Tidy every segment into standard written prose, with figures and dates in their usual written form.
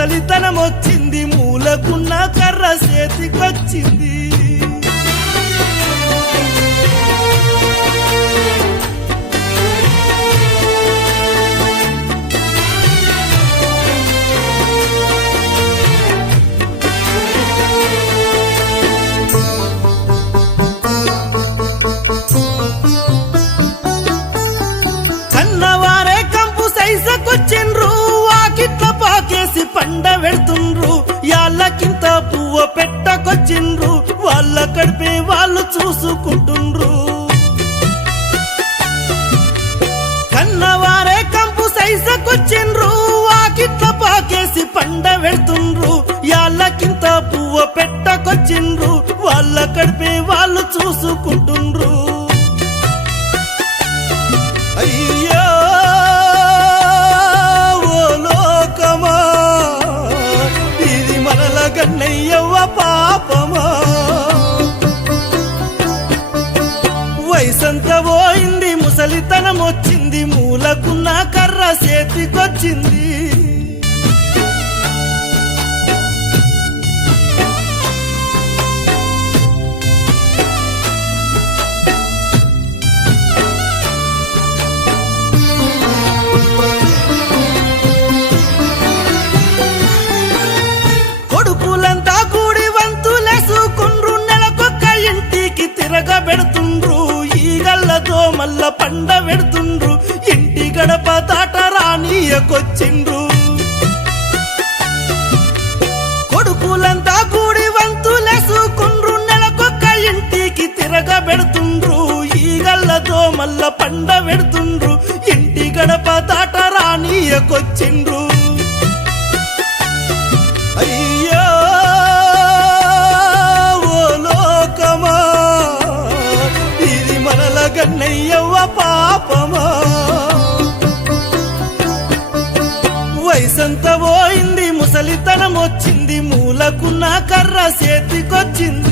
ముసలితనం వచ్చింది మూలకున్న కర్ర చేతికొచ్చింది కన్నవారే కంపు సైజకొచ్చిండ్రు వాకిట్ల పాకేసి పండ పెడుతుండ్రు యాళ్ళకింత పువ్వ పెట్టకొచ్చిండ్రు వాళ్ళ కడిపే వాళ్ళు చూసుకుంటుండ్రు కన్నవారే కంపు సైజకొచ్చిండ్రు వాకిట్ల పాకేసి పండ పెడుతుండ్రు యాళ్ళకింత పువ్వ పెట్టకొచ్చిండ్రు వాళ్ళ కడిపే వాళ్ళు చూసుకుంటుండ్రు అయ్యో ఓ లోకమా ఇది మనల గన్నయ్యవ్వ పాపమా వయసంత పోయింది ముసలితనం వచ్చింది మూలకున్న కర్ర చేతికొచ్చింది కొడుకులంతా కూడి వంతులేసుకుండ్రు నెలకొక్క ఇంటికి తిరగబెడుతుండ్రు ఈగళ్ళతో మల్ల పండ పెడుతుండ్రు ఇంటి గడప దాట రానియకొచ్చిండ్రు కొడుకులంతా కూడి వంతులేసుకుండ్రు నెలకొక్క ఇంటికి తిరగబెడుతుండ్రు ఈగళ్ళతో మల్ల పండ పెడుతుండ్రు ఇంటి గడప దాట రానియకొచ్చిండ్రు అయ్యో ఓ లోకమా ఇది మనల గన్నయ్యవ్వ పాపమా వయసంత పోయింది ముసలితనం వచ్చింది మూలకున్న కర్ర చేతికొచ్చింది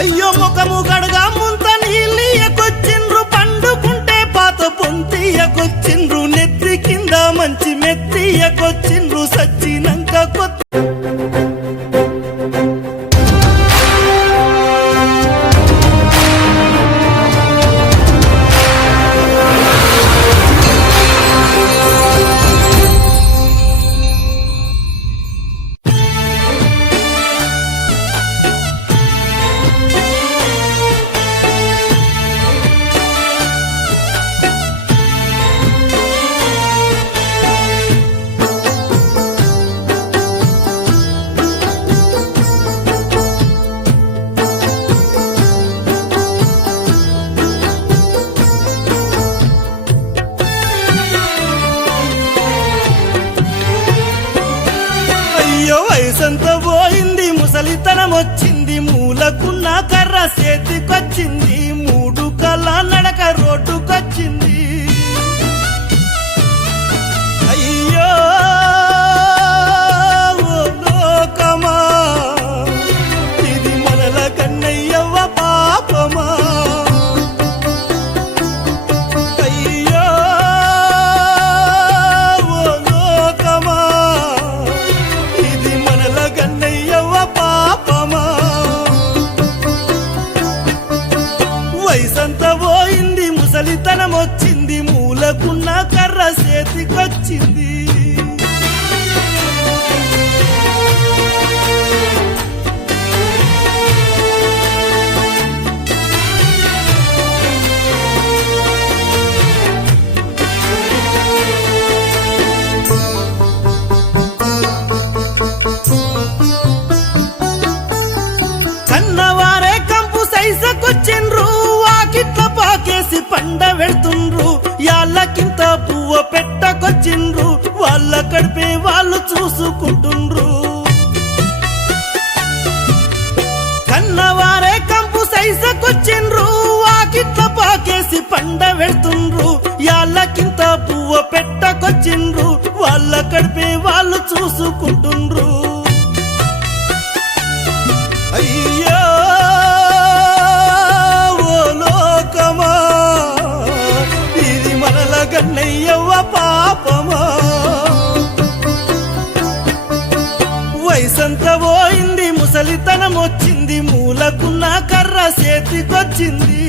అయ్యో ముఖము గడగా ముంత నీళ్ళకొచ్చిండ్రు పండుకుంటే పాత పొంతియకొచ్చిండ్రు నెత్తి కింద మంచి మెత్తియకొచ్చిండ్రు సచ్చినంక కొత్త వయసంత పోయింది ముసలితనం వచ్చింది మూలకున్న కర్ర చేతికొచ్చింది మూడు కళ్ళ నడక రోడ్డుకొచ్చింది అయ్యో ఓ లోకమా ఇది మనల కన్నయ్యవ్వ పాపమా అయ్యో ఓ లోకమా ఇది మనల కన్నయ్యవ్వ పాపమా వయసంత పోయింది ముసలితనం వచ్చింది మూలకున్న కర్ర చేతికొచ్చింది కన్నవారే కంపు సైజకొచ్చిండ్రు వాకిట్ల పాకేసి పండ పెడుతుండ్రు యాళ్ళకింత పువ్వ పెట్టకొచ్చిండ్రు చూసుకుంటుండ్రు అయ్యో ఓ లోకమా ఇది మనల గన్నయ్యవ్వ పాపమా వయసంతా పోయింది ముసలితనం వచ్చింది మూలకున్న కర్ర చేతికొచ్చింది